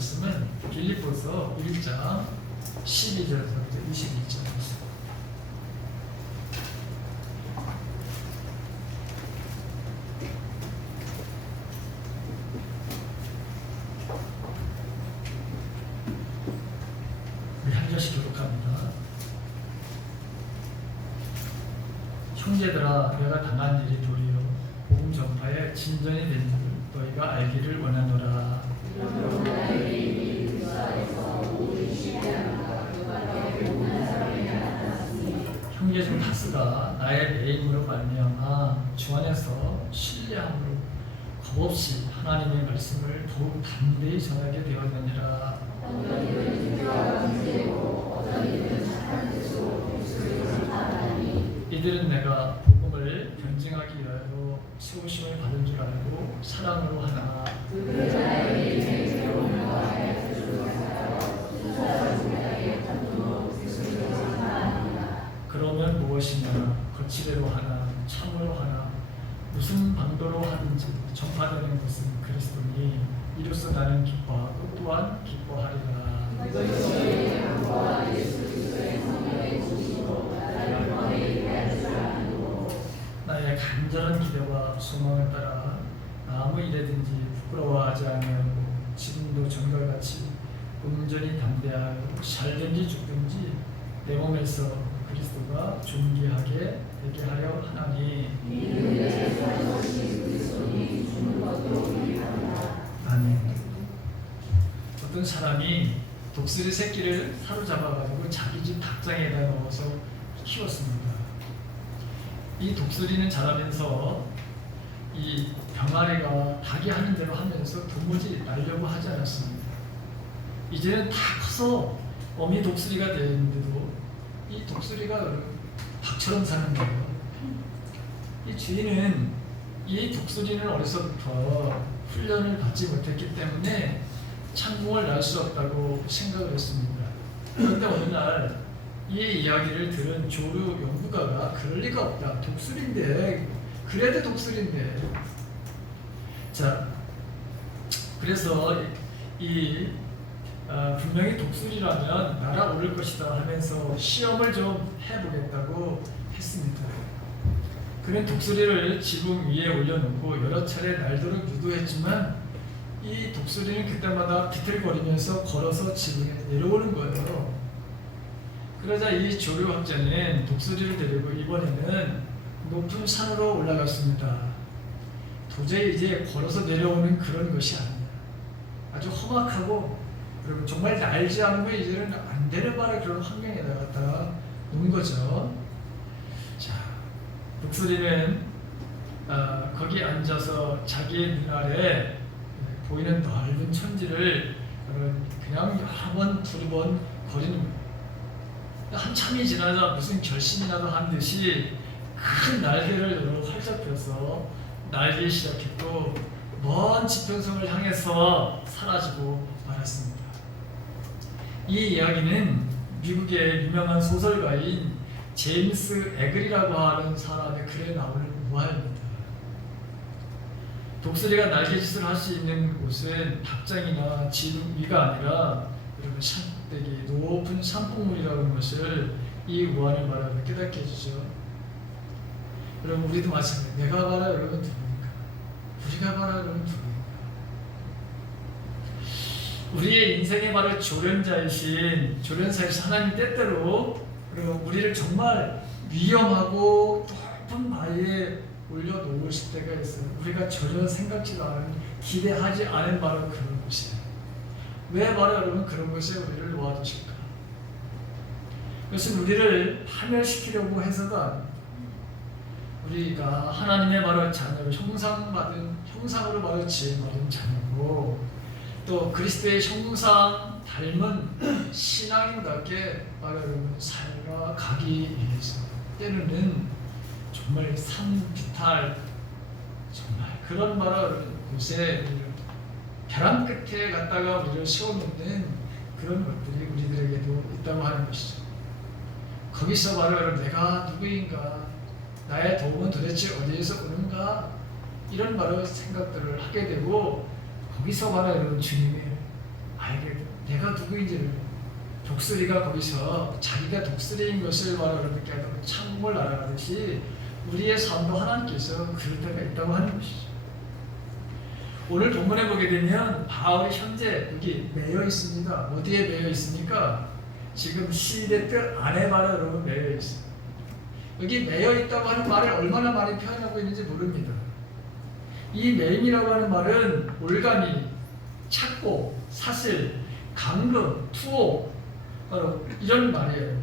말씀은 빌립보서 1장 12절부터 21절입니다. 우리 한 절씩 교독합니다. 형제들아, 내가 당한 일이 도리어 복음 전파에 진전이 된 줄 너희가 알기를 원하노라. 형제 중 다수가 나의 매임으로 말미암아 주 안에서 신뢰함으로 겁없이 하나님의 말씀을 더욱 담대히 전하게 되었느니라. 이들은 내가 복음을 변증하기 위하여 세우심을 받은 줄 알고 사랑으로 하나. 그러면 무엇이냐? 거칠애로 하나, 참으로 하나, 무슨 방도로 하든지 전파되는 것은 그리스도니 이로써 나는 기뻐하고 또한 기뻐하리라. 나의 간절한 기대와 소망을 따라 아무 일에든지 부끄러워하지 아니하고 지금도 전과같이 온전히 담대하여 살든지 죽든지 내 몸에서 그리스도가 존귀하게 되게 하려 하나니. 아멘. 어떤 사람이 독수리 새끼를 사로잡아가지고 자기 집 닭장에다 넣어서 키웠습니다. 이 독수리는 자라면서 이 병아리가 닭이 하는 대로 하면서 도무지 날려고 하지 않았습니다. 이제는 다 커서 어미 독수리가 되었는데도 이 독수리가 닭처럼 사는 거예요. 이 주인은 이 독수리는 어려서부터 훈련을 받지 못했기 때문에 창공을 날 수 없다고 생각을 했습니다. 그런데 어느 날 이 이야기를 들은 조류 연구가가 그럴 리가 없다. 독수리인데, 그래도 독수리인데. 자, 그래서 분명히 독수리라면 날아오를 것이다 하면서 시험을 좀 해보겠다고 했습니다. 그는 독수리를 지붕 위에 올려놓고 여러 차례 날도록 유도했지만 이 독수리는 그때마다 비틀거리면서 걸어서 지붕에 내려오는 거예요. 그러자 이 조류학자는 독수리를 데리고 이번에는 높은 산으로 올라갔습니다. 도저히 이제 걸어서 내려오는 그런 것이 아니야. 아주 험악하고 그리고 정말 날지 않으면 이제는 안 되는 바라 그런 환경에 나갔다 놓은 거죠. 자, 독수리는 거기 앉아서 자기의 눈 아래 보이는 넓은 천지를 그냥 여러 번, 두루 번 거리는 거예요. 한참이 지나자 무슨 결심이라도 한 듯이 큰 날개를 활짝 펴서 날기 시작했고 먼 지평선을 향해서 사라지고 말았습니다. 이 이야기는 미국의 유명한 소설가인 제임스 에글이라고 하는 사람의 글에 나오는 우화입니다. 독수리가 날개짓을 할 수 있는 곳은 닭장이나 지붕 위가 아니라 여러분 산꼭대기 높은 산봉우리라는 것을 이 우화를 말하며 깨닫게 해주죠. 여러분 우리도 마찬가지예요. 내가 바라 여러분 누구입니까? 우리가 바라 여러분 누구입니까? 우리의 인생의 바로 조련사이신 하나님 때때로 그리고 우리를 정말 위험하고 높은 바위에 올려놓으실 때가 있어요. 우리가 전혀 생각지도 않은, 기대하지 않은 바로 그런 곳이에요. 왜 바로 여러분 그런 곳에 우리를 놓아두실까? 그것은 우리를 파멸시키려고 해서도 아닙니다. 우리가 하나님의 바로 자녀로 형상으로 바로 지음받은 자녀고 또 그리스도의 형상 닮은 신앙인답게 바로 여러분 살아가기 위해서 때로는 정말 산비탈 정말 그런 바로 곳에 벼랑 끝에 갔다가 우리를 세워놓는 그런 것들이 우리들에게도 있다고 하는 것이죠. 거기서 바로 여러분 내가 누구인가, 나의 도움은 도대체 어디에서 오는가, 이런 바로 생각들을 하게 되고 거기서 바로 여러분 주님의 내가 누구인지를 독수리가 거기서 자기가 독수리인 것을 말하는 게 아니라 창문을 날아가듯이 우리의 삶도 하나님께서 그럴 때가 있다고 하는 것이죠. 오늘 본문에 보게 되면 바울이 현재 여기 매여 있습니다. 어디에 매여 있습니까? 지금 시대 뜻 안에 바로 여러분 매여 있습니다. 여기 매여 있다고 하는 말을 얼마나 많이 표현하고 있는지 모릅니다. 이 매임이라고 하는 말은 올가미, 찾고, 사슬, 감금, 투호 바로 이런 말이에요.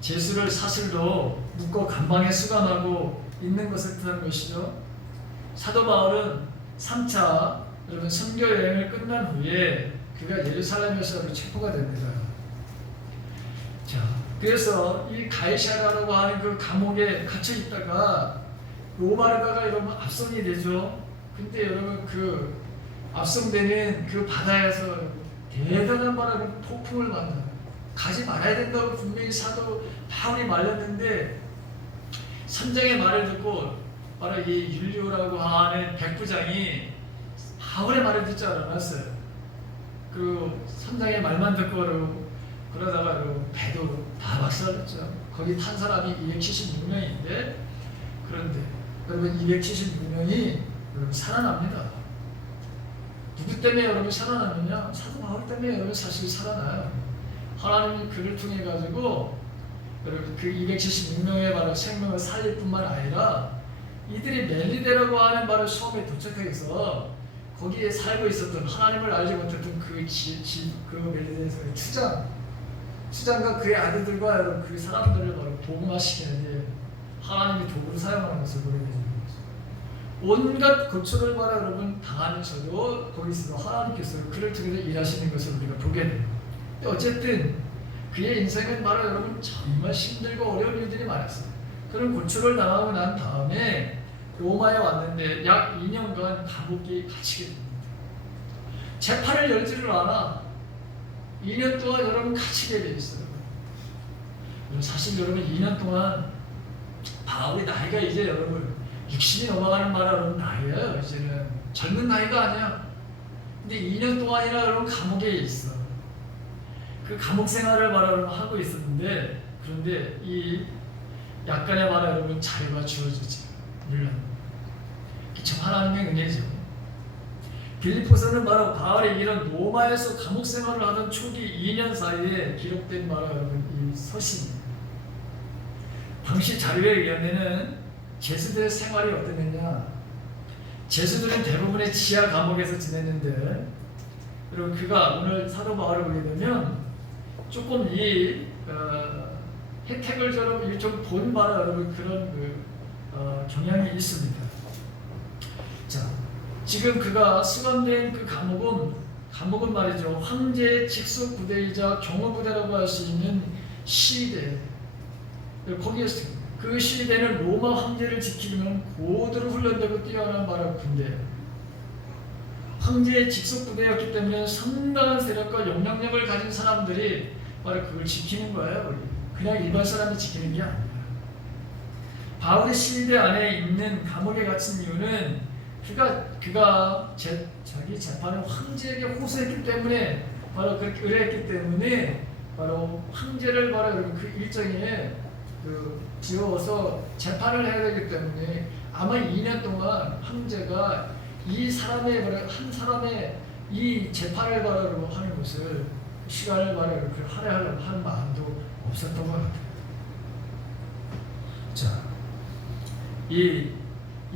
제수를 사슬로 묶어 감방에 수감하고 있는 것을 뜻하는 것이죠. 사도 바울은 3차 여러분 선교 여행을 끝난 후에 그가 예루살렘에서 체포가 됩니다. 자, 그래서 이 가이사라라고 하는 그 감옥에 갇혀 있다가 로마르가가 여러분 압송이 되죠. 근데 여러분 그 압송되는 그 바다에서 대단한 바람이 폭풍을 만나. 가지 말아야 된다고 분명히 사도 바울이 말렸는데 선장의 말을 듣고 바로 이 율리오라고 하는 백부장이 바울의 말을 듣지 않았어요. 그 선장의 말만 듣고 그러다가 배도 다 박살났죠. 거기 탄 사람이 276명인데 그런데 여러분 276명이 살아납니다. 누구 때문에 여러분 살아나느냐? 사도 바울 때문에 여러분 사실 살아나요. 하나님이 그를 통해 가지고 여러분 그 276명의 바로 생명을 살릴 뿐만 아니라 이들이 멜리데라고 하는 바로 섬에 도착해서 거기에 살고 있었던 하나님을 알지 못했던 그 멜리데에서의 추장과 그의 아들들과 여러분 그 사람들을 바로 복음화시키는데 하나님이 도구로 사용하는 것을 보게 됩니다. 온갖 고초를 바라 여러분 당하면서도 거기서 하나님께서 그를 통해서 일하시는 것을 우리가 보게 됩니다. 어쨌든 그의 인생은 바로 여러분 정말 힘들고 어려운 일들이 많았어요. 그런 고초를 당하고 난 다음에 로마에 왔는데 약 2년간 감옥에 갇히게 됩니다. 재판을 열지를 않아 2년 동안 여러분 갇히게 돼 있어요. 사실 여러분 2년 동안 바울의 나이가 이제 여러분 60이 넘어가는 말은 여러분 나이예요. 이제는 젊은 나이가 아니야. 근데 2년 동안이나 여러분 감옥에 있어. 그 감옥 생활을 말하러 하고 있었는데 그런데 이 약간의 말에 여러분 자유가 주어지지. 물론 참 하나님의 은혜죠. 빌립보서는 바로 바울이 이런 로마에서 감옥 생활을 하던 초기 2년 사이에 기록된 바로 여러분 이 서신입니다. 당시 자료에 의하면은 제수들의 생활이 어땠느냐? 제수들은 대부분의 지하 감옥에서 지냈는데 여러분 그가 오늘 사도 바울을 보게 되면 조금 이 혜택을 좀 본 바로 여러분 그런 경향이 있습니다. 자, 지금 그가 수감된 그 감옥은 말이죠. 황제의 직속 부대이자 경호 부대라고 할 수 있는 시대. 거기에서 그 시대는 로마 황제를 지키려면 고도로 훈련되고 뛰어난 바로 군대. 황제의 직속 부대였기 때문에 상당한 세력과 영향력을 가진 사람들이 바로 그걸 지키는 거예요. 그냥 일반 사람이 지키는 게 아니에요. 바울의 시대 안에 있는 감옥에 갇힌 이유는 그가 자기 재판을 황제에게 호소했기 때문에 바로 그렇게 의뢰했기 때문에 바로 황제를 바로 그 일정에 지어서 재판을 해야 되기 때문에 아마 2년 동안 황제가 이 사람의 한 사람의 이 재판을 바로 하는 것을 시간을 바로 그렇게 할애하려고 하는 마음도 없었던 것 같아요. 자, 이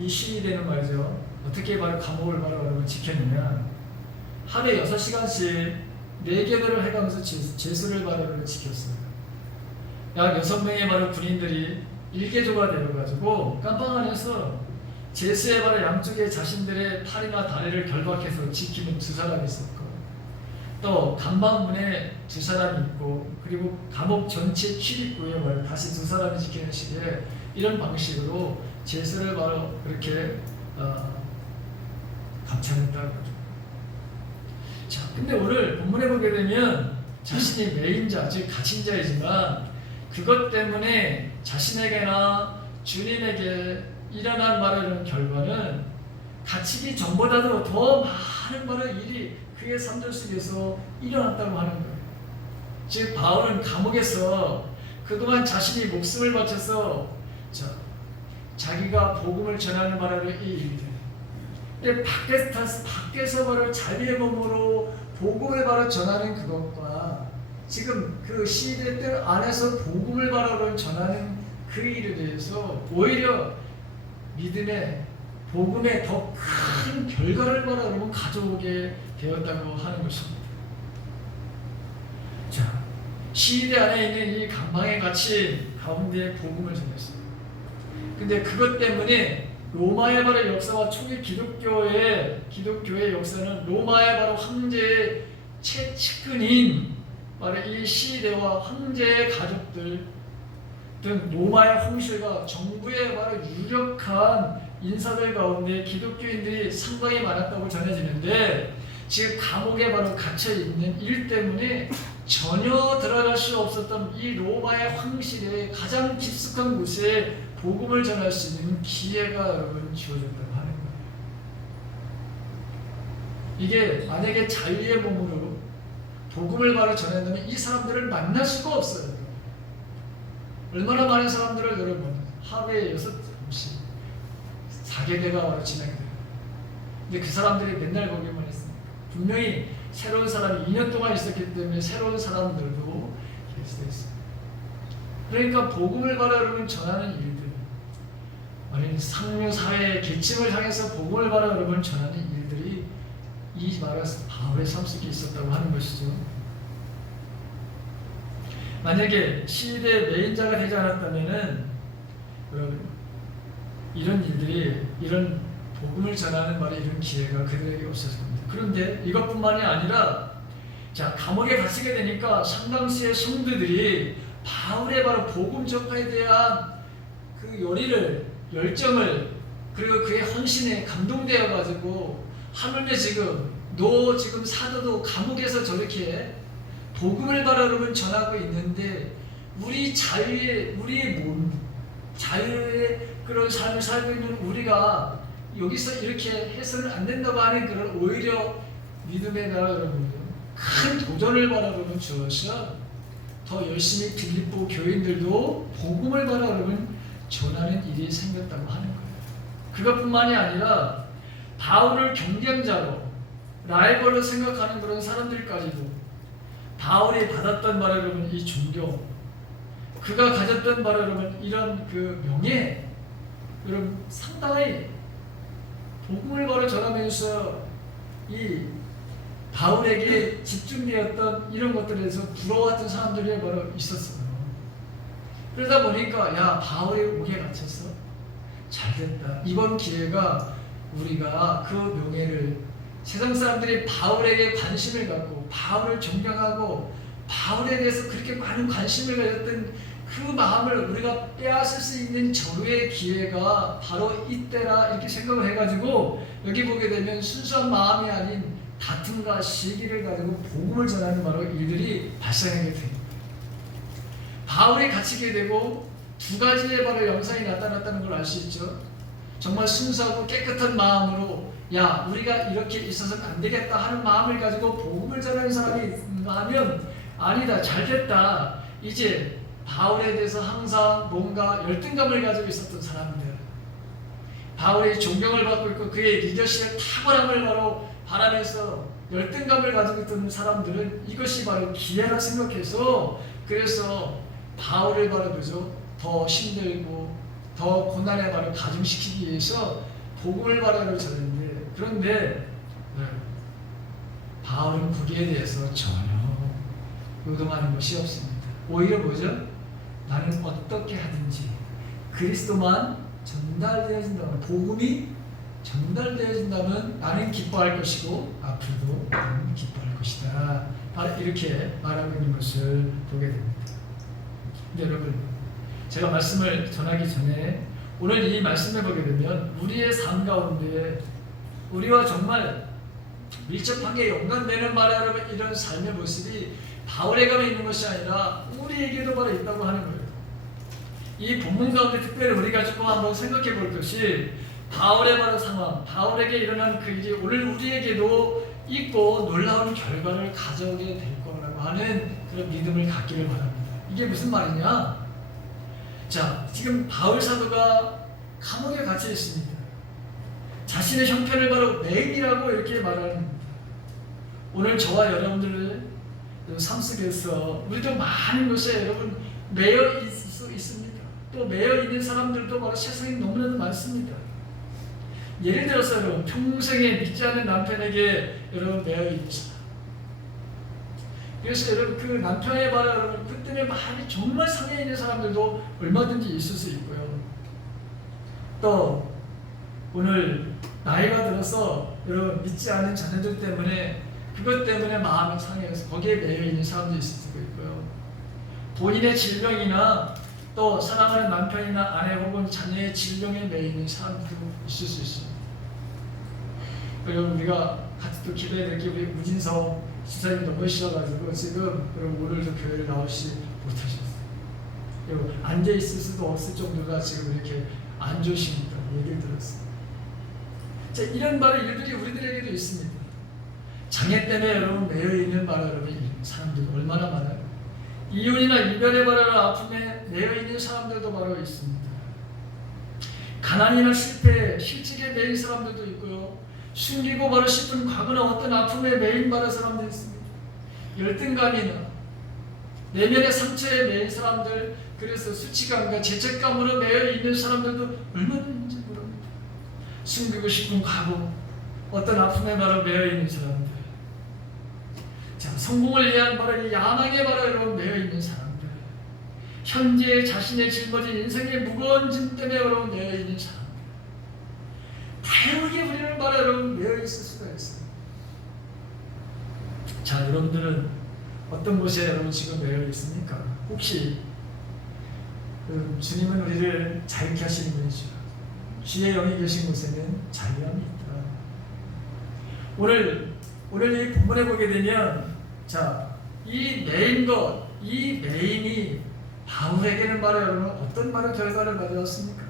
시위대는 말이죠. 어떻게 바로 감옥을 바로 지켰느냐? 하루에 6시간씩 4개월을 해가면서 제수를 바로 지켰어요. 약 6명의 바로 군인들이 일개조가 되어가지고 깜방 안에서 제수의 바로 양쪽에 자신들의 팔이나 다리를 결박해서 지키는 2사람이 있었고 또 감방문에 2사람이 있고 그리고 감옥 전체 출입구에 바로 다시 2사람이 지키는 식의 이런 방식으로 제수를 바로 그렇게 감찰했다고 하죠. 자, 근데 오늘 본문에 보게 되면 자신이 매인자, 즉 갇힌 자이지만 그것 때문에 자신에게나 주님에게 일어난 말하는 결과는 갇히기 전보다도 더 많은 일이 그의 삶들 속에서 일어났다고 하는 거예요. 즉 바울은 감옥에서 그동안 자신이 목숨을 바쳐서 자기가 복음을 전하는 바라로 이 일들, 근데 밖에서 바로 자비의 몸으로 복음을 바로 전하는 그것과 지금 그 시대 뜰 안에서 복음을 바로 전하는 그 일에 대해서 오히려 믿음의 복음의 더 큰 결과를 바로 가져오게 되었다고 하는 것입니다. 자, 시대 안에 있는 이 강방에 갇힌 가운데 복음을 전했어요. 근데 그것 때문에 로마의 바로 역사와 초기 기독교의 역사는 로마의 바로 황제의 최측근인 바로 이 시대와 황제의 가족들 등 로마의 황실과 정부의 바로 유력한 인사들 가운데 기독교인들이 상당히 많았다고 전해지는데 지금 감옥에 바로 갇혀 있는 일 때문에 전혀 들어갈 수 없었던 이 로마의 황실의 가장 깊숙한 곳에 복음을 전할 수 있는 기회가 여러분 주어졌다고 하는 거예요. 이게 만약에 자유의 몸으로 복음을 바로 전한다면 이 사람들을 만날 수가 없어요. 얼마나 많은 사람들을 여러분 하루에 6번씩 4계대가 바로 진행돼요. 근데 그 사람들이 맨날 거기만 했습니다. 분명히 새로운 사람이 2년 동안 있었기 때문에 새로운 사람들도 계속됐어요. 그러니까 복음을 바로 여러분 전하는 일들, 아니 상류 사회 계층을 향해서 복음을 바로 여러분 전하는 일들이 이 바울의 삶 속에 있었다고 하는 것이죠. 만약에 시대의 메인자가 되지 않았다면은 여러분 이런 일들이 이런 복음을 전하는 말에 이런 기회가 그들에게 없었을 겁니다. 그런데 이것뿐만이 아니라 감옥에 갇히게 되니까 상당수의 성도들이 바울의 바로 복음 전파에 대한 그 열정을 그리고 그의 헌신에 감동되어 가지고 하물며 너 지금 사도도 감옥에서 저렇게 복음을 바로 여러분 전하고 있는데 우리의 자유의 그런 삶을 살고 있는 우리가 여기서 이렇게 해서는 안 된다고 하는 그런 오히려 믿음의 나라 여러분 큰 도전을 바라 여러분 주어서 더 열심히 빌립보 교인들도 복음을 바라 여러분 전하는 일이 생겼다고 하는 거예요. 그것뿐만이 아니라 바울을 경쟁자로 라이벌로 생각하는 그런 사람들까지도 바울이 받았던 바로 여러분 이 존경, 그가 가졌던 바로 여러분 이런 그 명예, 여러분 상당히 복음을 바로 전하면서 이 바울에게 집중되었던 이런 것들에서 부러웠던 사람들이 바로 있었어요. 그러다 보니까 야 바울이 옥에 갇혔어? 잘됐다. 이번 기회가 우리가 그 명예를 세상 사람들이 바울에게 관심을 갖고 바울을 존경하고 바울에 대해서 그렇게 많은 관심을 가졌던 그 마음을 우리가 빼앗을 수 있는 절호의 기회가 바로 이때라 이렇게 생각을 해가지고 여기 보게 되면 순수한 마음이 아닌 다툼과 시기를 가지고 복음을 전하는 바로 일들이 발생하게 됩니다. 바울이 갇히게 되고 두 가지의 바로 영상이 나타났다는 걸 알 수 있죠. 정말 순수하고 깨끗한 마음으로 야 우리가 이렇게 있어서는 안 되겠다 하는 마음을 가지고 복음을 전하는 사람이 하면 아니다 잘됐다. 이제 바울에 대해서 항상 뭔가 열등감을 가지고 있었던 사람들, 바울의 존경을 받고 있고 그의 리더십의 탁월함을 바로 바라면서 열등감을 가지고 있던 사람들은 이것이 바로 기회라 생각해서 그래서 바울을 바로 더 힘들고 더 고난에 바로 가중시키기 위해서 복음을 바로 전했는데 그런데 바울은 거기에 대해서 전혀 요동하는 것이 없습니다. 오히려 뭐죠? 나는 어떻게 하든지 그리스도만 전달되어진다면 복음이 전달되어진다면 나는 기뻐할 것이고 앞으로도 나는 기뻐할 것이다. 바로 이렇게 말하고 있는 것을 보게 됩니다. 근데 여러분 제가 말씀을 전하기 전에 오늘 이 말씀을 보게 되면 우리의 삶 가운데 우리와 정말 밀접하게 연관되는 여러분 이런 삶의 모습이 바울에게만 있는 것이 아니라 우리에게도 바로 있다고 하는 거예요. 이 본문 가운데 특별히 우리가 조금 한번 생각해 볼 것이 바울의 바로 상황, 바울에게 일어난 그 일이 오늘 우리에게도 있고 놀라운 결과를 가져오게 될 거라고 하는 그런 믿음을 갖기를 바랍니다. 이게 무슨 말이냐? 자, 지금 바울 사도가 감옥에 갇혀 있습니다. 자신의 형편을 바로 매임이라고 이렇게 말합니다. 오늘 저와 여러분들 삶 속에서 우리도 많은 것에 여러분 매여 있습니다. 또 매여 있는 사람들도 바로 세상에 너무나도 많습니다. 예를 들어서 여러분 평생에 믿지 않는 남편에게 여러분 매여 있는 사람. 그래서 여러분 그 남편의 바로 여러분 그 때문에 많이 정말 상해 있는 사람들도 얼마든지 있을 수 있고요. 또 오늘 나이가 들어서 여러분 믿지 않는 자녀들 때문에 그것 때문에 마음이 상해서 거기에 매여 있는 사람도 있을 수도 있고요. 본인의 질병이나 또 사랑하는 남편이나 아내 혹은 자녀의 질병에 매여 있는 사람도 있을 수 있습니다. 그리고 우리가 같이 또 기도해야 될 게 우리 무진성 지사님이 넘으셔가지고 지금 여러분 오늘도 교회를 나오시 못하셨어요. 그리고 앉아 있을 수도 없을 정도가 지금 이렇게 안 좋으십니다. 얘기를 들었어요. 자, 이런 바로 일들이 우리들에게도 있습니다. 장애 때문에 여러분 매여 있는 바로 여러분 사람들 얼마나 많아요. 이혼이나 이별의 바로 아픔에 매여 있는 사람들도 바로 있습니다. 가난이나 실패, 실직에 매인 사람들도 있고요. 숨기고 바로 싶은 과거나 어떤 아픔에 매인 바로 사람들이 있습니다. 열등감이나 내면의 상처에 매인 사람들, 그래서 수치감과 죄책감으로 매여 있는 사람들도 얼마나 있는지 모릅니다. 숨기고 싶은 과거, 어떤 아픔에 바로 매여 있는 사람들, 자, 성공을 위한 바로 이 야망에 바로 매여 있는 사람들, 현재 자신의 짊어진 인생의 무거운 짐 때문에 여러분 매여 있는 사람들, 다양하게 우리는 바로 여러분 매여 있을 수가 있어요. 자, 여러분들은 어떤 곳에 여러분 지금 매여 있습니까? 혹시 주님은 우리를 자유케 하시는 분이죠. 주의 영이 계신 곳에는 자유함이 있다. 오늘 이 본문에 보게 되면, 자, 이 매인 것, 이 매인이 바울에게는 바로 여러분 어떤 바로 결과를 가져왔습니까?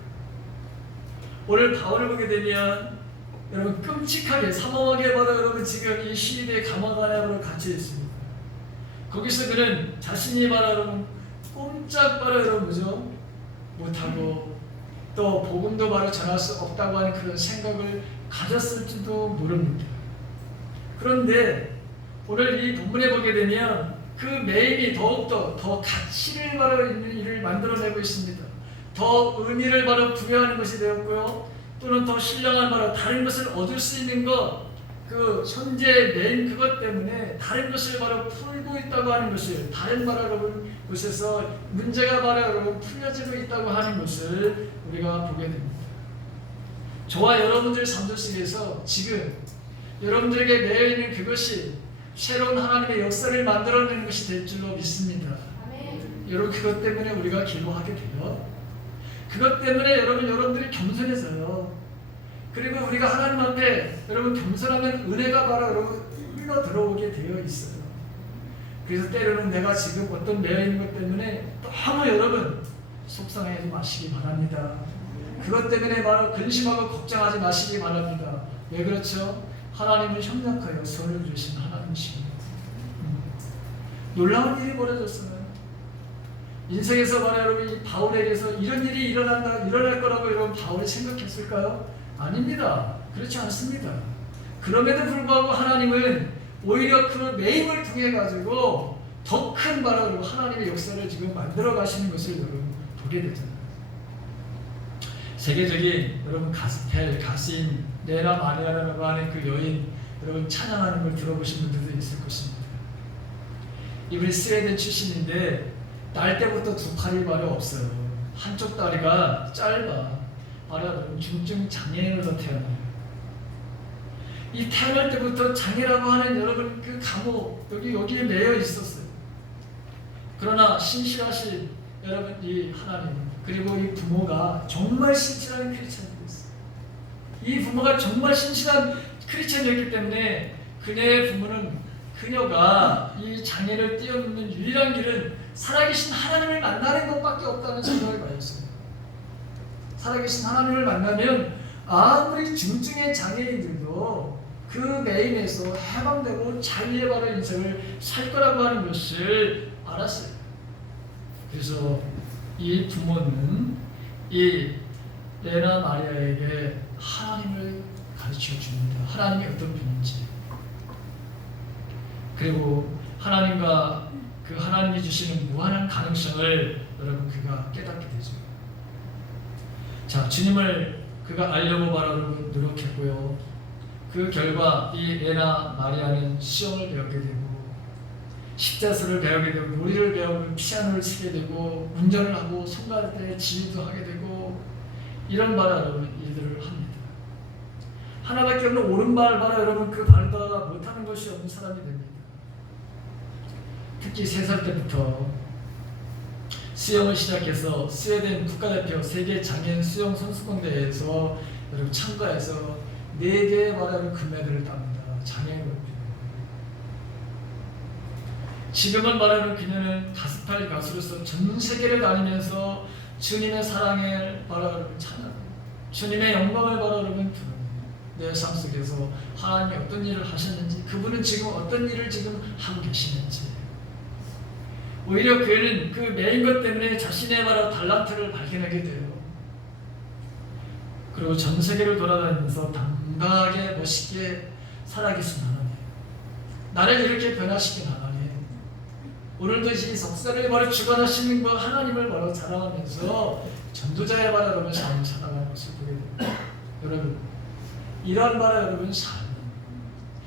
오늘 바울을 보게 되면 여러분 끔찍하게 사망하게 바로 여러분 지금 이 시리의 감옥 안에 갇혀 있습니다. 거기서 그는 자신이 바로 여러분 꼼짝 바로 여러분 뭐죠? 못하고 또 복음도 바로 전할 수 없다고 하는 그런 생각을 가졌을지도 모릅니다. 그런데 오늘 이 본문에 보게 되면 그 매임이 더욱더 더 가치를 바로 있는 일을 만들어내고 있습니다. 더 의미를 바로 부여하는 것이 되었고요. 또는 더 신령한 바로 다른 것을 얻을 수 있는 것, 그 현재 매인 그것 때문에 다른 것을 바로 풀고 있다고 하는 것을, 다른 바로 여러분 곳에서 문제가 바로 여러분 풀려지고 있다고 하는 것을 우리가 보게 됩니다. 저와 여러분들 삶들 속에서 지금 여러분들에게 매여 있는 그것이 새로운 하나님의 역사를 만들어내는 것이 될 줄로 믿습니다. 여러분 그것 때문에 우리가 기도하게 돼요. 그것 때문에 여러분들이 겸손해져요. 그리고 우리가 하나님 앞에 여러분 겸손하면 은혜가 바로 여러분 흘러 들어오게 되어 있어요. 그래서 때로는 내가 지금 어떤 매여 있는 것 때문에 너무 여러분 속상해하지 마시기 바랍니다. 그것 때문에 바로 근심하고 걱정하지 마시기 바랍니다. 왜 그렇죠? 하나님은 협력하여 선을 주신 하나님이십니다. 놀라운 일이 벌어졌어요. 인생에서 바로 여러분 이 바울에게서 이런 일이 일어날 거라고 여러분 바울이 생각했을까요? 아닙니다. 그렇지 않습니다. 그럼에도 불구하고 하나님은 오히려 그 매임을 통해 가지고 더 큰 바로 여러분 하나님의 역사를 지금 만들어 가시는 것을 여러분 보게 되잖아요. 세계적인 여러분 가스펠, 가스인 네라 마리아라고 하는 그 여인 여러분 찬양하는 걸 들어보신 분들도 있을 것입니다. 이분이 스웨덴 출신인데 날 때부터 두 팔이 바로 없어요. 한쪽 다리가 짧아. 바로 중증 장애인으로 태어나요. 이 태어날 때부터 장애라고 하는 여러분 그 감옥 여기에 매여 있었어요. 그러나 신실하신 여러분 이 하나님 그리고 이 부모가 정말 신실한 크리스천이었어요. 이 부모가 정말 신실한 크리스천이었기 때문에 그녀의 부모는 그녀가 이 장애를 뛰어넘는 유일한 길은 살아계신 하나님을 만나는 것밖에 없다는 생각을 가졌어요. 살아계신 하나님을 만나면 아무리 중증의 장애인들도 그 매임에서 해방되고 자유의 바른 인생을 살 거라고 하는 것을 알았어요. 그래서 이 부모는 이 레나 마리아에게 하나님을 가르쳐 줍니다. 하나님이 어떤 분인지. 그리고 하나님과 그 하나님이 주시는 무한한 가능성을 여러분 그가 깨닫게 되죠. 자, 주님을 그가 알려고 바로 여러분 노력했고요. 그 결과 이 레나 마리아는 시험을 배우게 되고 십자수를 배우게 되고 요리를 배우고 피아노를 치게 되고 운전을 하고 성가대 지휘도 하게 되고 이런 바라 여러분 일들을 합니다. 하나밖에 없는 오른발 바라 여러분 그 발바가 못하는 것이 없는 사람이 됩니다. 특히 3살 때부터 수영을 시작해서 스웨덴 국가대표 세계 장애인 수영 선수권대회에서 여러분 참가해서 4개의 말하는 금메달을 땁니다. 장애인으로. 지금은 말하는 그녀는 가스펠 가수로서 전 세계를 다니면서 주님의 사랑을 바라보는 찬양, 주님의 영광을 바라보는 내 삶 속에서 하나님이 어떤 일을 하셨는지, 그분은 지금 어떤 일을 지금 하고 계시는지. 오히려 그는 그 매인 것 때문에 자신의 바로 달란트를 발견하게 돼요. 그리고 전 세계를 돌아다니면서 당당하게 멋있게 살아계신 하나님, 나를 이렇게 변화시킨 하나님, 오늘도 이 석사를 바로 주관하시는 그 하나님을 바로 자랑하면서 전도자의 바라 여러분 삶을 살아가는 것을 보게 됩니다. 여러분, 이러한 바라 여러분 삶,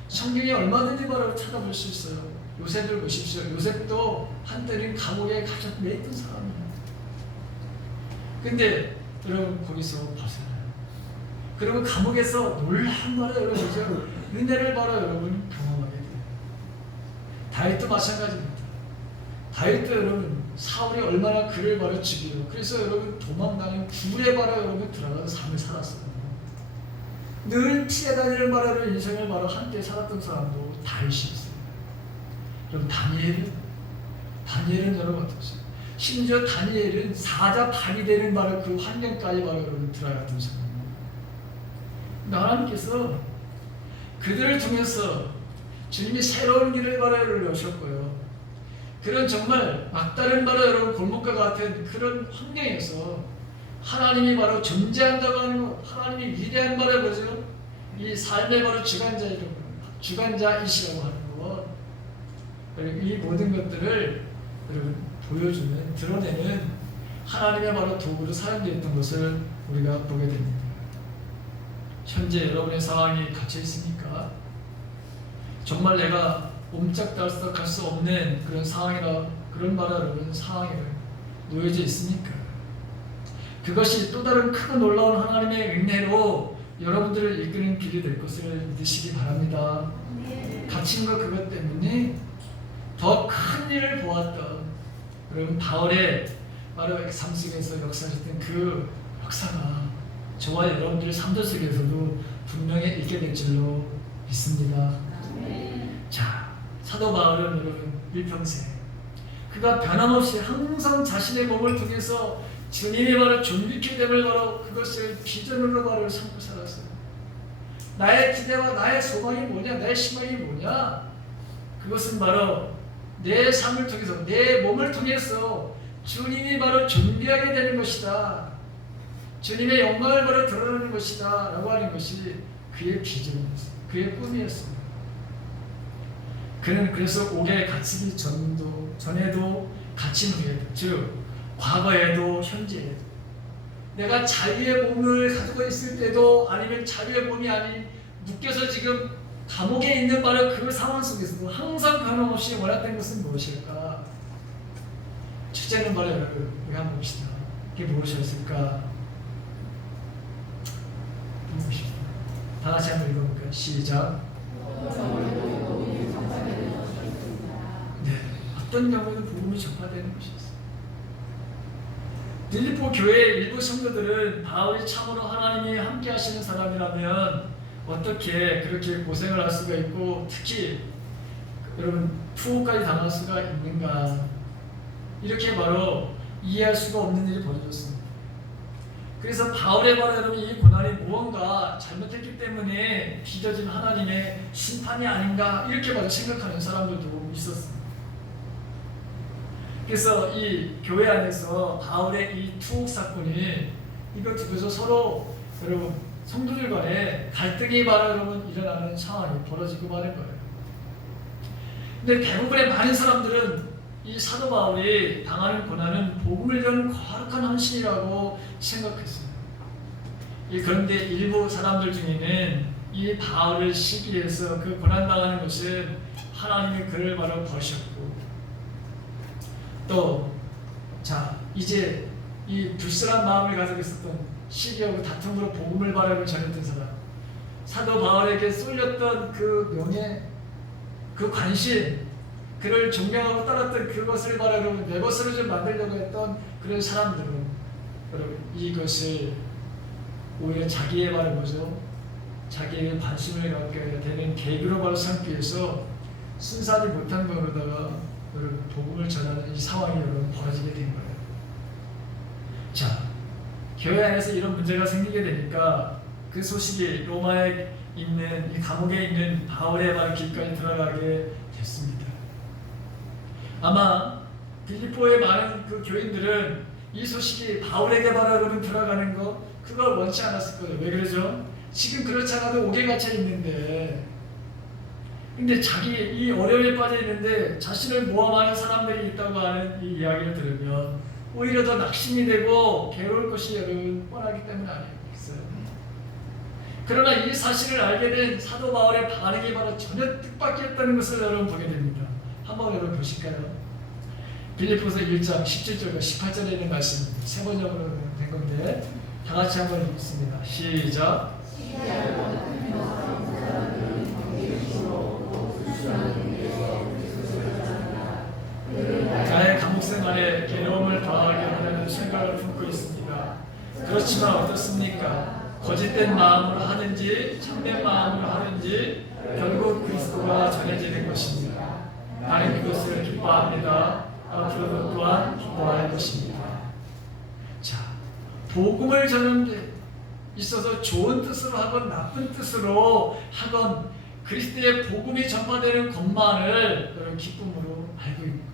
성경에 얼마든지 바로 찾아볼 수 있어요. 요셉을 보십시오. 요셉도 한때는 감옥에 가장 매있던 사람이에요. 근데 여러분 거기서 벗어나요. 그리고 감옥에서 놀라운 바라 여러분 은혜를 바라 여러분 경험하게 돼요. 다윗도 마찬가지입니다. 다윗도 여러분 사울이 얼마나 그를 바로 죽이요. 그래서 여러분 도망다니는 굴에 바로 여러분 들어가서 삶을 살았어요. 늘 피해 다니는 바로 인생을 바로 한때 살았던 사람도 다윗이었어요. 여러분 다니엘은 여러분 어떠세요? 심지어 다니엘은 사자 발이 되는 바로 그 환경까지 바로 여러분 들어갔던 사람입니다. 하나님께서 그들을 통해서 주님이 새로운 길을 바로 여셨고요. 그런 정말 막다른 바로 여러분 골목과 같은 그런 환경에서 하나님이 바로 존재한다고 하는 것, 하나님이 위대한 바로 뭐죠? 이 삶의 바로 주관자이시라고 하는 것, 그리고 이 모든 것들을 여러분 보여주는, 드러내는 하나님의 바로 도구로 사용되었던 것을 우리가 보게 됩니다. 현재 여러분의 상황이 갇혀 있습니까? 정말 내가 옴짝달싹할 수 없는 그런 상황이라 그런 말하는 상황에 놓여져 있습니까? 그것이 또 다른 크고 놀라운 하나님의 은혜로 여러분들을 이끄는 길이 될 것을 믿으시기 바랍니다. 갇힌 것 그것 때문에 더 큰 일을 보았던 여러분 바울의 바로 삶 속에서 역사했던 그 역사가 저와 여러분들의 삶들 속에서도 분명히 있게 될 줄로 믿습니다. 자, 사도 바울은 여러분 일평생 그가 변함없이 항상 자신의 몸을 통해서 주님이 바로 존귀케 됨을 바로 그것을 비전으로 바로 삼고 살았어요. 나의 기대와 나의 소망이 뭐냐, 나의 희망이 뭐냐, 그것은 바로 내 삶을 통해서 내 몸을 통해서 주님이 바로 존귀하게 되는 것이다, 주님의 영광을 바로 드러내는 것이다 라고 하는 것이 그의 비전이었어요. 그의 꿈이었습니다. 그는 그래서 옥에 갇히기 전에도 갇힌 후에도, 즉 과거에도 현재에도, 내가 자유의 몸을 가지고 있을 때도 아니면 자유의 몸이 아닌 묶여서 지금 감옥에 있는 바로 그 상황 속에서도 항상 변함없이 원했던 것은 무엇일까? 첫째는 바로 여러분 우리 한번 봅시다. 그게 무엇이었을까? 봅시다. 다 같이 한번 읽어볼까요? 시작. 네, 어떤 경우에는 복음이 전파되는 것이었어요. 빌립보 교회 일부 성도들은 바울이 참으로 하나님이 함께 하시는 사람이라면 어떻게 그렇게 고생을 할 수가 있고 특히 여러분 투옥까지 당할 수가 있는가, 이렇게 바로 이해할 수가 없는 일이 벌어졌습니다. 그래서 바울의 바로 여러분 이 고난이 무언가 잘못했기 때문에 빚어진 하나님의 심판이 아닌가 이렇게 바로 생각하는 사람들도 있었습니다. 그래서 이 교회 안에서 바울의 이 투옥 사건이 이것 두고서 서로 여러분 성도들 간에 갈등이 바로 여러분 일어나는 상황이 벌어지고 마는 거예요. 근데 대부분의 많은 사람들은 이 사도 바울이 당하는 고난은 복음을 위한 거룩한 헌신이라고 생각했어요. 그런데 일부 사람들 중에는 이 바울을 시기해서 그 고난당하는 것은 하나님이 그를 바로 버리셨고 또 이제 이 불쌍한 마음을 가지고 있었던 시기하고 다툼으로 복음을 바라고 전했던 사람, 사도 바울에게 쏠렸던 그 명예, 그 관심, 그를 존경하고 따랐던 그것을 바라고 내 것으로 좀 만들려고 했던 그런 사람들은 여러분 이것을 오히려 자기의 바로 뭐죠? 자기의 관심을 갖게 되는 계기로 바로 삼기 위해서 순수하지 못한 것으로다가 여러분 복음을 전하는 이 상황이 여러분 벌어지게 된 거예요. 자, 교회 안에서 이런 문제가 생기게 되니까 그 소식이 로마에 있는 이 감옥에 있는 바울의 바로 길까지 들어가게 됐습니다. 아마 빌립보의 많은 그 교인들은 이 소식이 바울에게 바로 여러분 들어가는 거 그걸 원치 않았을 거예요. 왜 그러죠? 지금 그렇지 않아도 옥에 갇혀 있는데, 근데 자기 이 어려움에 빠져 있는데 자신을 모함하는 사람들이 있다고 하는 이 이야기를 들으면 오히려 더 낙심이 되고 괴로울 것이 여러분 뻔하기 때문 아니겠어요? 그러나 이 사실을 알게 된 사도 바울의 반응이 바로 전혀 뜻밖이었다는 것을 여러분 보게 됩니다. 한번 여러분 보실까요? 빌립보서 1장 17절과 18절에 있는 말씀 세 번역으로 된 건데 다 같이 한번 읽겠습니다. 시작. 나의 감옥 생활에 괴로움을 더하게 하려는 생각을 품고 있습니다. 그렇지만 어떻습니까? 거짓된 마음으로 하든지 참된 마음으로 하든지 결국 그리스도가 전해지는 것입니다. 나는 그것을 기뻐합니다. 앞으로도 또한 기뻐할 것입니다. 자, 복음을 전하는 데 있어서 좋은 뜻으로 하건 나쁜 뜻으로 하건 그리스도의 복음이 전파되는 것만을 여러분 기쁨으로 알고 있는 거죠.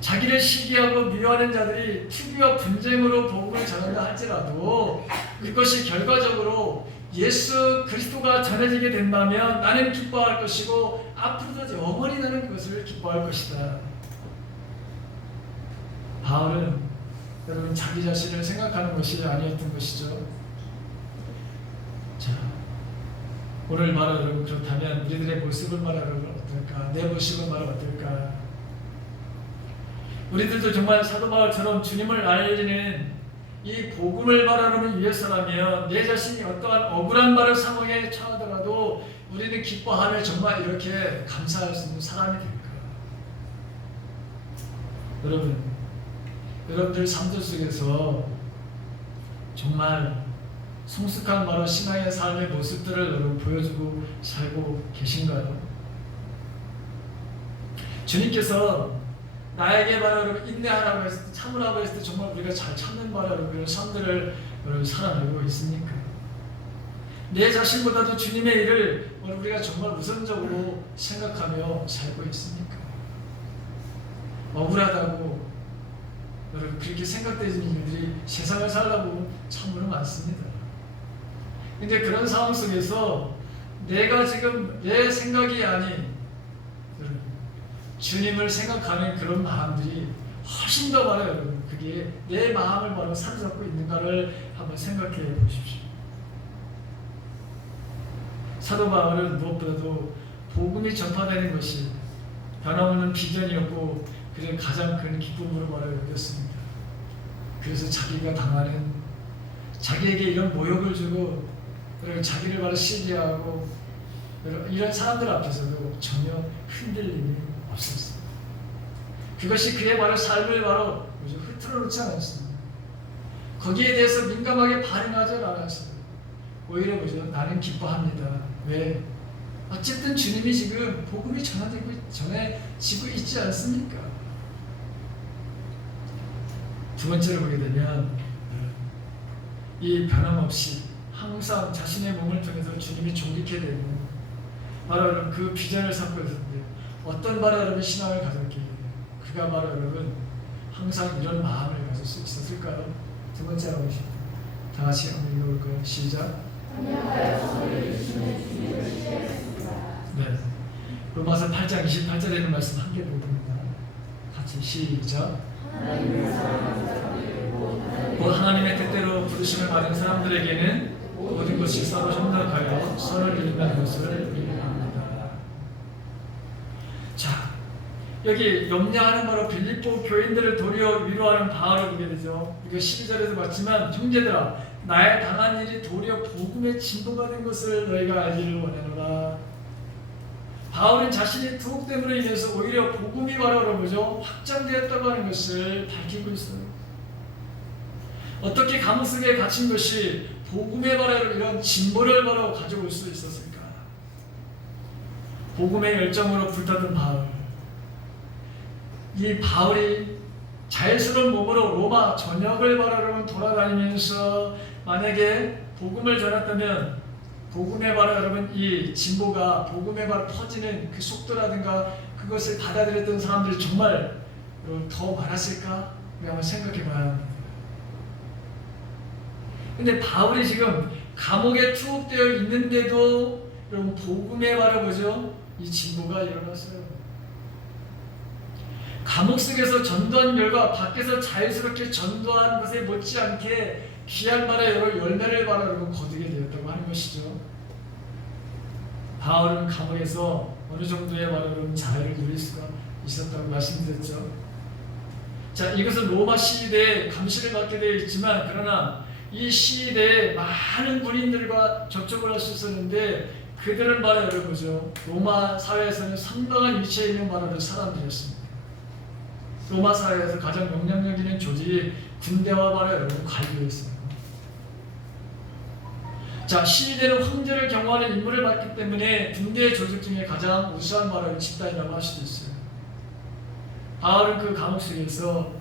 자기를 시기하고 미워하는 자들이 투기와 분쟁으로 복음을 전한다 할지라도 그것이 결과적으로 예수 그리스도가 전해지게 된다면 나는 기뻐할 것이고 앞으로도 영원히 나는 그것을 기뻐할 것이다. 바울은 여러분 자기 자신을 생각하는 것이 아니었던 것이죠. 자, 오늘 말하 여러분 그렇다면 우리들의 모습을 말하면 어떨까? 내 모습을 말하면 어떨까? 우리들도 정말 사도 바울처럼 주님을 알리는 이 복음을 말하는 위해서라면 내 자신이 어떠한 억울한 말을 상황에 처하더라도 우리는 기뻐하며 정말 이렇게 감사할 수 있는 사람이 될까? 여러분들 삶들 속에서 정말 성숙한 바로 신앙의 삶의 모습들을 여러분 보여주고 살고 계신가요? 주님께서 나에게 바로 여러분 인내하라고 했을 때, 참으라고 했을 때 정말 우리가 잘 참는 바로 여러분 삶들을 여러분 살아내고 있습니까? 내 자신보다도 주님의 일을 우리가 정말 우선적으로 생각하며 살고 있습니까? 억울하다고 여러분 그렇게 생각되는 일들이 세상을 살라고 참으로 많습니다. 근데 그런 상황 속에서 내가 지금 내 생각이 아닌 주님을 생각하는 그런 마음들이 훨씬 더 많아요. 여러분 그게 내 마음을 바로 사로잡고 있는가를 한번 생각해 보십시오. 사도 바울은 무엇보다도 복음이 전파되는 것이 변함없는 비전이었고 그를 가장 큰 기쁨으로 바로 여겼습니다. 그래서 자기가 당하는 자기에게 이런 모욕을 주고 그리고 자기를 바로 시기하고 이런 사람들 앞에서도 전혀 흔들림이 없었습니다. 그것이 그의 바로 삶을 바로 흐트러 놓지 않았습니다. 거기에 대해서 민감하게 반응하지 않았습니다. 오히려 나는 기뻐합니다. 왜? 어쨌든 주님이 지금 복음이 전해지고 있지 않습니까? 두 번째로 보게 되면 이 변함없이 항상 자신의 몸을 통해서 주님이 존귀케 되는 바로 여러분 그 비전을 삼고 있었는데 어떤 바로 여러분 신앙을 가졌기에 그가 바로 여러분 항상 이런 마음을 가질 수 있었을까요? 두 번째 하고싶습니다. 다 같이 한번 읽어볼까요? 시작. 네. 로마서 8장 28절에 있는 말씀 한 개 보입니다. 같이 시작. 곧 하나님의 뜻대로 부르심을 받은 사람들에게는 모든 것이 서로 협력하여 선을 이룬다는 것을 믿습니다. 자, 여기 염려하는 바로 빌립보 교인들을 도리어 위로하는 바울을 보게 되죠. 이거 12절에서 봤지만 형제들아 나의 당한 일이 도리어 복음의 진보가 된 것을 너희가 알기를 원하노라. 바울은 자신의 투옥됨으로 인해서 오히려 복음이 바로 뭐죠? 확장되었다고 하는 것을 밝히고 있어요. 어떻게 감옥 속에 갇힌 것이 복음의 바로 이런 진보를 바로 가져올 수 있었을까? 복음의 열정으로 불타던 바울. 이 바울이 자유스러운 몸으로 로마 전역을 바로 돌아다니면서 만약에 복음을 전했다면 복음의 바로 여러분 이 진보가 복음의 바로 퍼지는 그 속도라든가 그것을 받아들였던 사람들이 정말 더 많았을까? 우리 한번 생각해 봐야 합니다. 근데 바울이 지금 감옥에 투옥되어 있는데도 여러분 복음의 바로 뭐죠? 이 진보가 일어났어요. 감옥 속에서 전도한 결과 밖에서 자유스럽게 전도한 것에 못지않게 귀한 말의 열매를 바라고 거두게 되었다고 하는 것이죠. 바울은 감옥에서 어느 정도의 바로 자유를 누릴 수가 있었다고 말씀드렸죠. 자, 이것은 로마 시위대에 감시를 받게 되어 있지만 그러나 이 시위대에 많은 군인들과 접촉을 할 수 있었는데 그들은 바로 여러분죠. 로마 사회에서는 상당한 위치에 있는 바로 사람들이었습니다. 로마 사회에서 가장 영향력 있는 조직이 군대와 바로 여러분 관리였습니다. 자, 시위대는 황제를 경호하는 임무를 받기 때문에 군대 조직 중에 가장 우수한 바로 집단이라고 할 수도 있어요. 바울은 그 감옥 속에서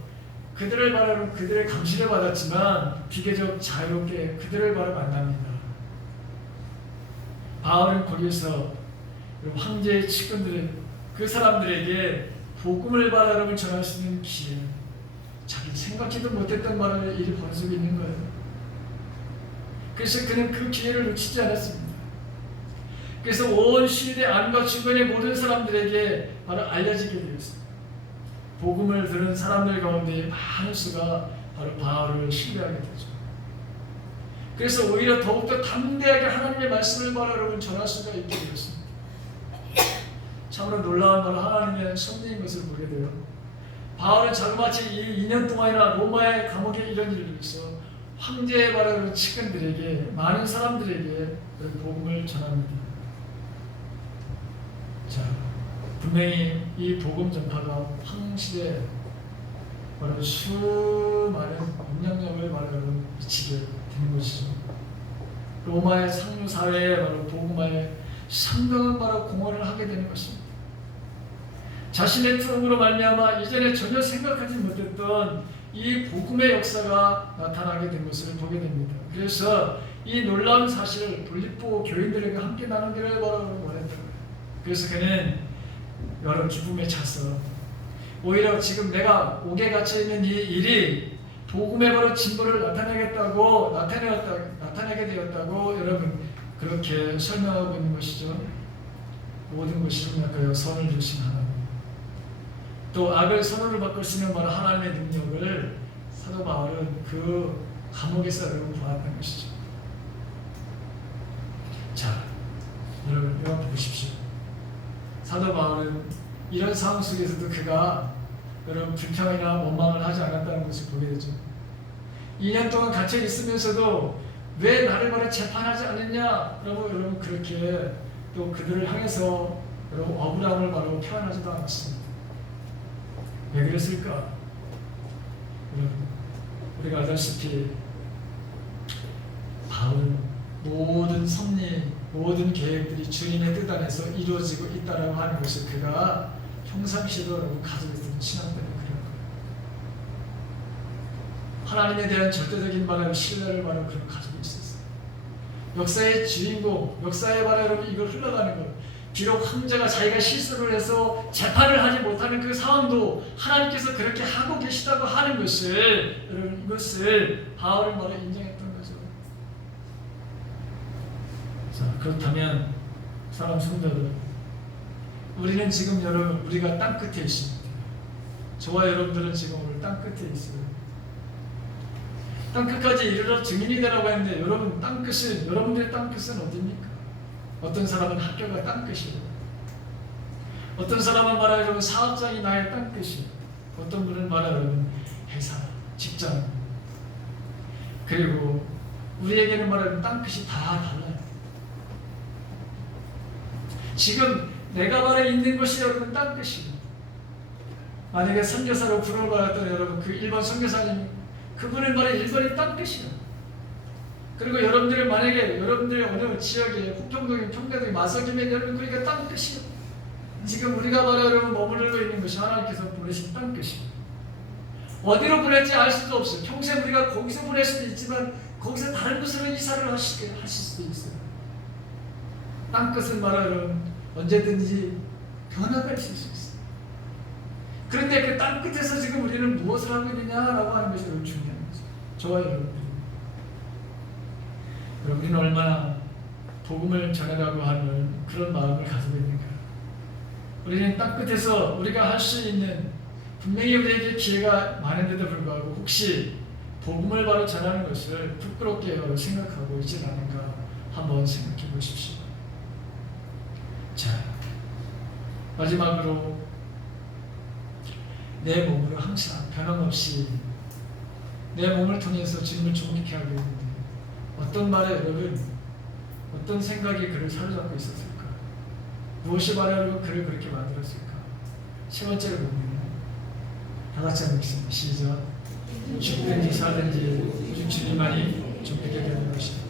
그들을 바로 그들의 감시를 받았지만 비교적 자유롭게 그들을 바로 만납니다. 바울은 거기에서 황제의 측근들의 그 사람들에게 복음을 바라는 전할 수 있는 기회, 자기 생각지도 못했던 말을 일이 벌어지고 있는 거예요. 그래서 그는 그 기회를 놓치지 않았습니다. 그래서 온 시대 안과 주변의 모든 사람들에게 바로 알려지게 되었습니다. 복음을 들은 사람들 가운데 많은 수가 바로 바울을 신뢰하게 되죠. 그래서 오히려 더욱더 담대하게 하나님의 말씀을 바로 전할 수가 있게 되었습니다. 참으로 놀라운 바로 하나님의 섭리인 것을 보게 돼요. 바울은 자그마치 이 2년 동안이나 로마의 감옥에 이런 일을 위해서 황제의 바로 측근들에게 많은 사람들에게 복음을 전합니다. 자, 분명히 이 복음 전파가 황실에 바로 수많은 영향력을 바로 미치게 되는 것이죠. 로마의 상류 사회에 바로 복음화에 상당한 바로 공헌을 하게 되는 것입니다. 자신의 투옥으로 말미암아 이전에 전혀 생각하지 못했던 이 복음의 역사가 나타나게 된 것을 보게 됩니다. 그래서 이 놀라운 사실을 빌립보 교인들에게 함께 나누기를 바라고 원했다. 그래서 그는 여러 기쁨에 차서 오히려 지금 내가 옥에 갇혀 있는 이 일이 복음의 바로 진보를 나타내게 되었다고 여러분 그렇게 설명하고 있는 것이죠. 모든 것이 협력하여 선을 이루신 하나님, 또 악을 선으로 바꿀 수 있는 바로 하나님의 능력을 사도 바울은 그 감옥에서 여러분 보았던 것이죠. 자, 여러분 이거 보십시오. 사도 바울은 이런 상황 속에서도 그가 여러분 불평이나 원망을 하지 않았다는 것을 보게 되죠. 2년 동안 갇혀 있으면서도 왜 나를 바로 재판하지 않느냐? 라고 여러분 그렇게 또 그들을 향해서 여러분 억울함을 바로 표현하지도 않았습니다. 왜 그랬을까? 여러분, 우리가 알다시피 바울은 모든 섭리, 모든 계획들이 주인의 뜻 안에서 이루어지고 있다라고 하는 것을 그가 평상시에도 가지고 있던 신앙 때문에 그런 거예요. 하나님에 대한 절대적인 바로 신뢰를 바로 그런 가지고 있었어요. 역사의 주인공, 역사의 바로 여러분 이걸 흘러가는 것. 비록 황제가 자기가 실수를 해서 재판을 하지 못하는 그 상황도 하나님께서 그렇게 하고 계시다고 하는 것을 여러분 이것을 바울은 바로 인정했던 거죠. 자, 그렇다면 사랑 성도들, 우리는 지금 여러분 우리가 땅 끝에 있습니다. 저와 여러분들은 지금 오늘 땅 끝에 있어요. 땅 끝까지 이르러 증인이 되라고 했는데 여러분 땅 끝은 여러분들의 땅 끝은 어디입니까? 어떤 사람은 학교가 땅 끝이고, 어떤 사람은 말하여 여러분 사업장이 나의 땅 끝이고, 어떤 분은 말하여 여러분 회사, 직장, 그리고 우리에게는 말하여 땅 끝이 다 달라요. 지금 내가 말해 있는 것이 여러분 땅 끝이고, 만약에 선교사로 부름을 받았던 여러분 그 일본 선교사님 그분은 말해 일본이 땅 끝이에요. 그리고 여러분들은 만약에 여러분들의 어느 지역에 호평동이 평대동이 마석이면 여러분 그러니까 땅 끝이에요. 지금 우리가 바로 여러분 머무르고 있는 것이 하나님께서 보내신 땅 끝이에요. 어디로 보낼지 알 수도 없어요. 평생 우리가 거기서 보낼 수도 있지만 거기서 다른 곳으로 이사를 하실 수도 있어요. 땅 끝은 바로 여러분 언제든지 변화가 있을 수 있어요. 그런데 그 땅 끝에서 지금 우리는 무엇을 하고 있느냐라고 하는 것이 너무 중요한 거죠. 저와 여러분. 우리는 얼마나 복음을 전하라고 하는 그런 마음을 가지고 있는가. 우리는 땅 끝에서 우리가 할 수 있는 분명히 우리에게 기회가 많은데도 불구하고 혹시 복음을 바로 전하는 것을 부끄럽게 생각하고 있지 않은가 한번 생각해 보십시오. 자, 마지막으로 내 몸으로 항상 변함없이 내 몸을 통해서 주님을 존귀케 하고 있는데 어떤 말에 여러분 어떤 생각이 그를 사로잡고 있었을까? 무엇이 바로 그를 그렇게 만들었을까? 세 번째로 보면 다 같이 한번 읽습니다. 시작. 죽든지 살든지 오직 주님만이 존귀케 되는 것입니다.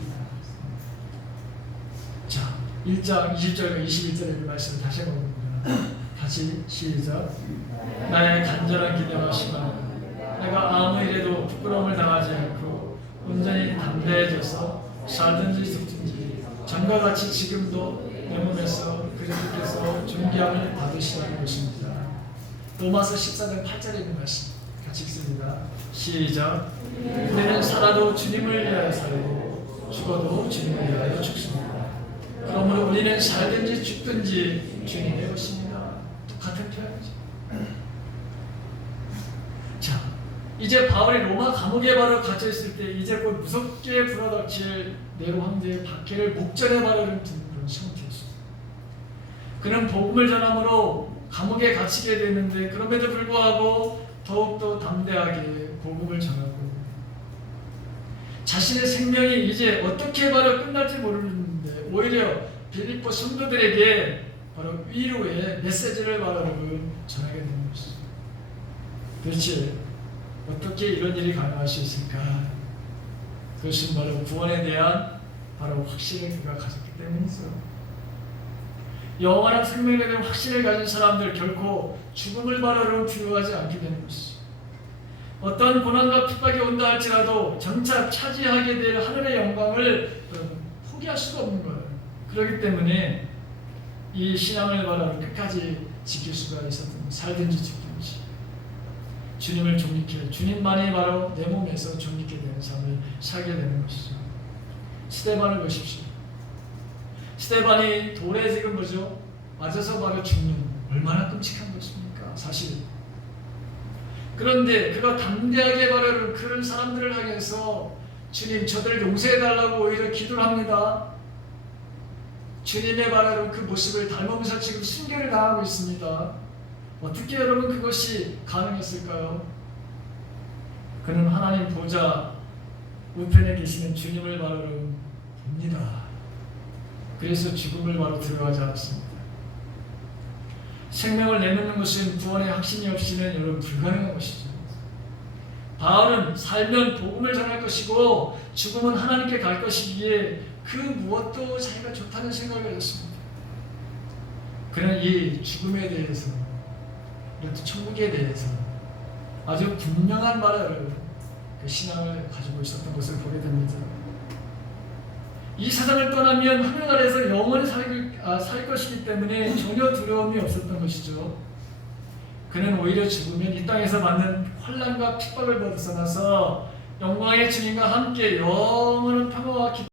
자, 1장 20절과 21절의 말씀을 다시 한번 봅니다. 다시 시작. 나의 간절한 기대와 희망, 내가 아무 일에도 부끄러움을 당하지 않고 온전히 담대해져서 살든지 죽든지 전과 같이 지금도 내 몸에서 그리스도께서 존귀함을 받으시라는 것입니다. 로마서 14장 8절에 있는 말씀 같이 읽습니다. 시작. 우리는 살아도 주님을 위하여 살고 죽어도 주님을 위하여 죽습니다. 그러므로 우리는 살든지 죽든지 주님의 것입니다. 똑같은 표현이죠. 자, 이제 바울이 로마 감옥에 바로 갇혀 있을 때 이제 곧 무섭게 불어닥칠 네로 황제의 박해를 목전에 바라는 그런 상태였어요. 그는 복음을 전함으로 감옥에 갇히게 되는데 그럼에도 불구하고 더욱더 담대하게 복음을 전하고 자신의 생명이 이제 어떻게 바로 끝날지 모르는데 오히려 빌립보 성도들에게 바로 위로의 메시지를 바로 전하게 되는 것이죠. 도대체 어떻게 이런 일이 가능할 수 있을까? 그것은 바로 구원에 대한 바로 확신을 그가 가졌기 때문이죠. 영원한 생명에 대한 확신을 가진 사람들 결코 죽음을 바로 두려워하지 않게 되는 것이죠. 어떤 고난과 핍박이 온다 할지라도 장차 차지하게 될 하늘의 영광을 포기할 수가 없는 거예요. 그렇기 때문에 이 신앙을 바로 끝까지 지킬 수가 있었던 살든지 죽든지 주님을 존귀케 주님만이 바로 내 몸에서 존귀케 되는 삶을 살게 되는 것이죠. 스데반을 보십시오. 스데반이 돌에 지금 뭐죠? 맞아서 바로 죽는 얼마나 끔찍한 것입니까? 사실. 그런데 그가 담대하게 바로 그런 사람들을 향해서 주님 저들을 용서해달라고 오히려 기도를 합니다. 주님의 바로 그 모습을 닮으면서 지금 순교를 당하고 있습니다. 어떻게 여러분 그것이 가능했을까요? 그는 하나님 보좌 우편에 계시는 주님을 바로 봅니다. 그래서 죽음을 바로 들어가지 않았습니다. 생명을 내놓는 것은 구원의 확신이 없이는 여러분 불가능한 것이죠. 바울은 살면 복음을 전할 것이고 죽음은 하나님께 갈 것이기에 그 무엇도 자기가 좋다는 생각을 했습니다. 그는 이 죽음에 대해서 그리고 천국에 대해서 아주 분명한 말을 그 신앙을 가지고 있었던 것을 보게 됩니다. 이 세상을 떠나면 하늘나라에서 영원히 살 것이기 때문에 전혀 두려움이 없었던 것이죠. 그는 오히려 죽으면 이 땅에서 받는 환난과 핍박을 벗어나서 영광의 주님과 함께 영원한 평화와 기쁨